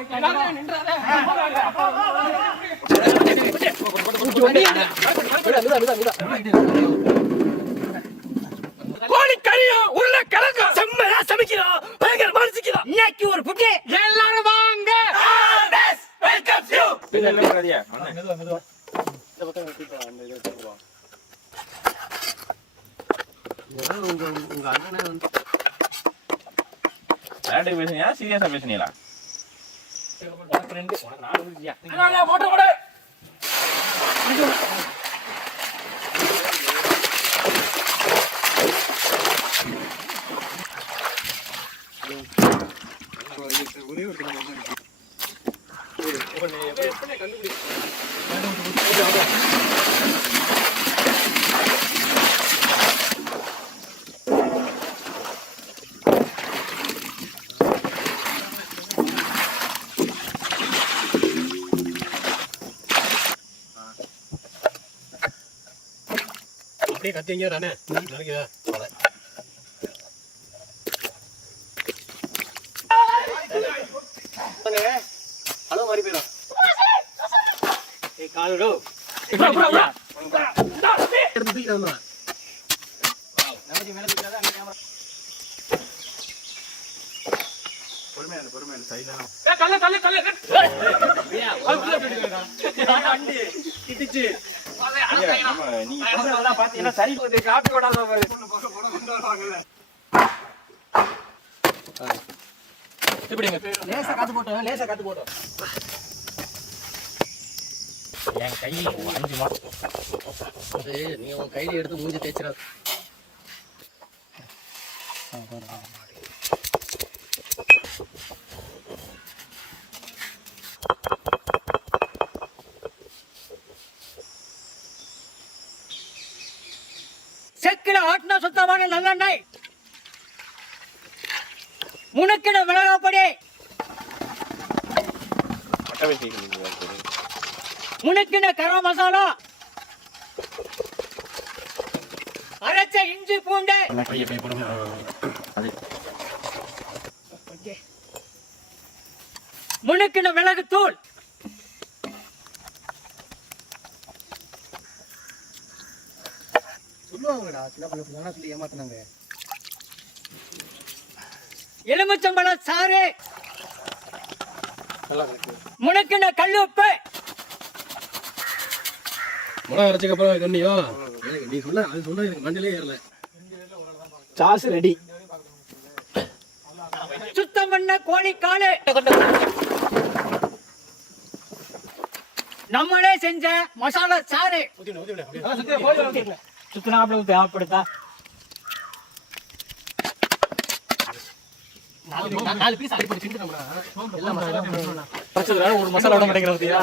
கோழி கறியும் உருளை கிழங்கு செம்மையா சமைக்கிறோம். பயங்கர மனசுக்கிறோம். இன்னைக்கு ஒரு புட்டி எல்லாரும் வாங்க. Welcome you. உங்க அண்ணனை வந்து பேசுனியா சீரியஸா பேசுனீங்களா? அப்படியே கத்திங்க தானே நினைக்குதா? ஹலோ மாதிரி போயிடும் காலோ பொறுமையான சைதான் சரி காப்பி கொண்டாட லேசா காத்து போட்டோம் என் கையில் 5 மாதம் நீ உன் கையில எடுத்து மூஞ்சி தேய்ச்சிடாது. செக்கில ஆட்டினா சுத்தமான நல்லெண்ணெய், முனக்கிட மிளகாப்பொடி, முனக்கிட கரம் மசாலா, அரைச்ச இஞ்சி பூண்டு, முனக்கிட மிளகு தூள், எலுமிச்சம்பழ சாறு, முனக்கின கல்லுப்பு, மிளகா அரைச்சதுக்கு அப்புறம் கண்ணியோ நீ சொன்ன அது சொன்ன எனக்கு மண்டலே ஏறல. Sauce ready. சுத்தம் பண்ண கோழிக்காலு, நம்மளே செஞ்ச மசாலா சாறு சுத்தினாப்புல தேவைப்படுத்தா 4 பீஸ் அடி போட்டு தின்னுடா. எல்லாம் மசாலா பச்சதுல ஒரு மசாலா விட மாட்டேங்கறதியா?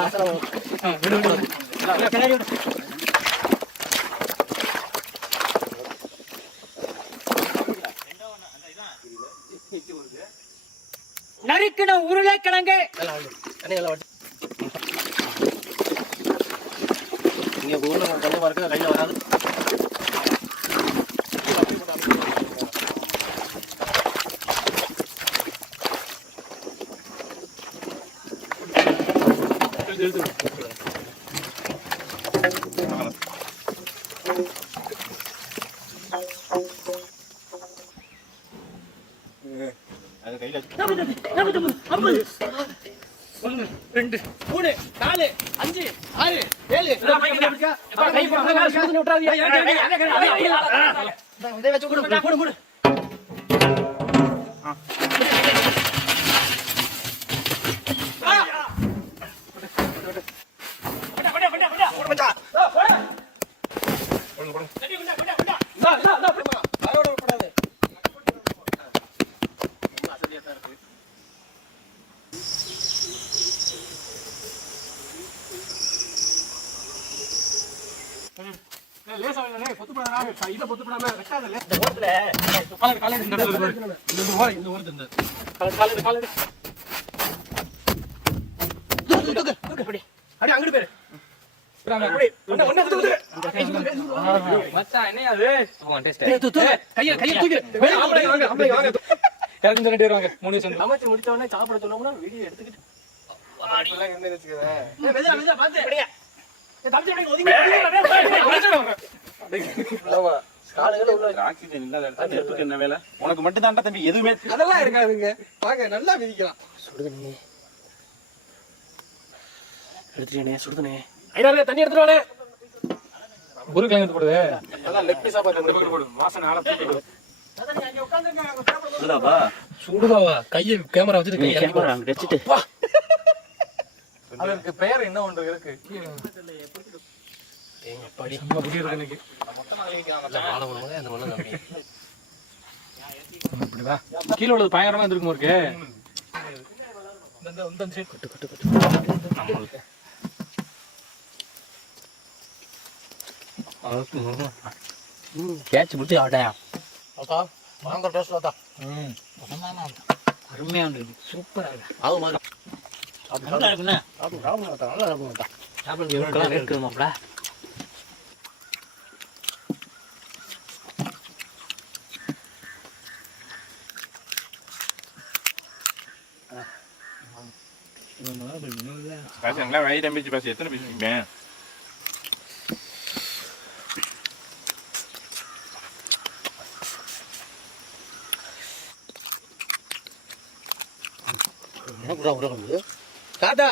நறுக்கின உருளைக்கிழங்கு நீங்க ஊர்ல கல்ல வர்க்க கையில வராது. அது கையில 50 1 2 3 4 5 6 7 கை போடுங்க சுத்தன விட்டுறாதீங்க. இதை வெச்சு போடு. லேசா இல்லனே பொத்து போடறா இத பொத்து போடாம வெட்டாதல இந்த ஓரத்துல கால இந்த ஓர இந்த கால தூக்கு அப்படி அங்க பேரு அப்படி மச்சான் என்னையா அது டெஸ்ட் கைய தூக்கு ஆம்பளை வாங்க இறங்கி ரெண்டு வருவாங்க 3 நிமிஷம் சமைச்சு முடிச்ச உடனே சாப்பிட சொன்னோம்னா வீடியோ எடுத்துக்கிட்டு என்ன வேலை உனக்கு மட்டும் தான்டா தம்பி எதுவுமே அதெல்லாம் இருக்காதுங்க பாக்க நல்லா மிதிக்கலாம் சுடுதண்ணி எடுத்துட்டே சுடுதண்ணே ஐயா தண்ணி எடுத்துட்டு உருளைக்கிழங்கு போடுது அதான் லெக் பீஸா போடு வாசனை ஆள போடு சுடுதாப்பா சுடுதாவா கையை கேமரா வச்சுட்டு கேமரா அங்க வச்சிட்டு அதற்கு பெயர் என்ன ஒன்று இருக்கு கீழே உள்ளது பயங்கரமா இருந்திருக்கும் இருக்கு கேட்ச் பிடிச்சி ஆட்டாயா வாங்க டேஸ்ட் தான் அருமையா இருக்கு சூப்பரா இருக்கு ஆகும் மாதிரி நல்லா இருக்குண்ணே சாப்பிடுங்க எவ்வளோ இருக்குமாப்ல வயிறு தம்பிச்சு பாசி எத்தனை பீஸ் வைப்பேன் தாத்தா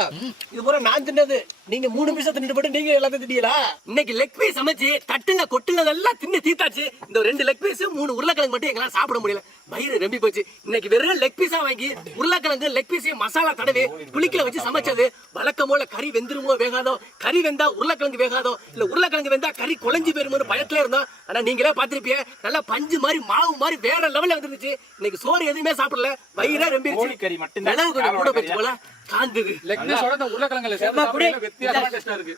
இது பூரா நான் தின்னது நீங்க 3 பீஸா தின்னுட்டு போட்டு நீங்க எல்லாத்தையும் தின்னீங்களா இன்னைக்கு லெக் பீஸ் சமைச்சு தட்டுங்க கொட்டுங்க எல்லாம் தின்னு தீத்தாச்சு இந்த 2 லெக் பீஸ் 3 உருளைக்கிழங்கு மட்டும் எங்களால சாப்பிட முடியல வயிறு ரெம்பி போச்சு இன்னைக்கு வெறும் லெக் பீஸா வாங்கி உருளைக்கிழங்கு லெக் பீஸ் மசாலா தடவி புளிக்கல வச்சு சமைச்சது வழக்கம் போல கறி வெந்துருமோ வேகாதோ கறி வெந்தா உருளைக்கிழங்கு வேகாதோ இல்ல உருளைக்கிழங்கு வெந்தா கறி குழஞ்சி போயிருமோன்னு பயத்துல இருந்தோம் ஆனா நீங்களே பாத்திருப்பீங்க நல்லா பஞ்சு மாதிரி மாவு மாதிரி வேற லெவல்ல வந்துருச்சு இன்னைக்கு சோறு எதுவுமே சாப்பிடல வயிறே ரெம்பிருச்சு கறி மட்டும் அளவு கொஞ்சம் கூட போச்சு போல காந்தது லெக் பீஸோட உருளைக்கிழங்குல சேர்த்து வித்தியாசமா டேஸ்டா இருக்கு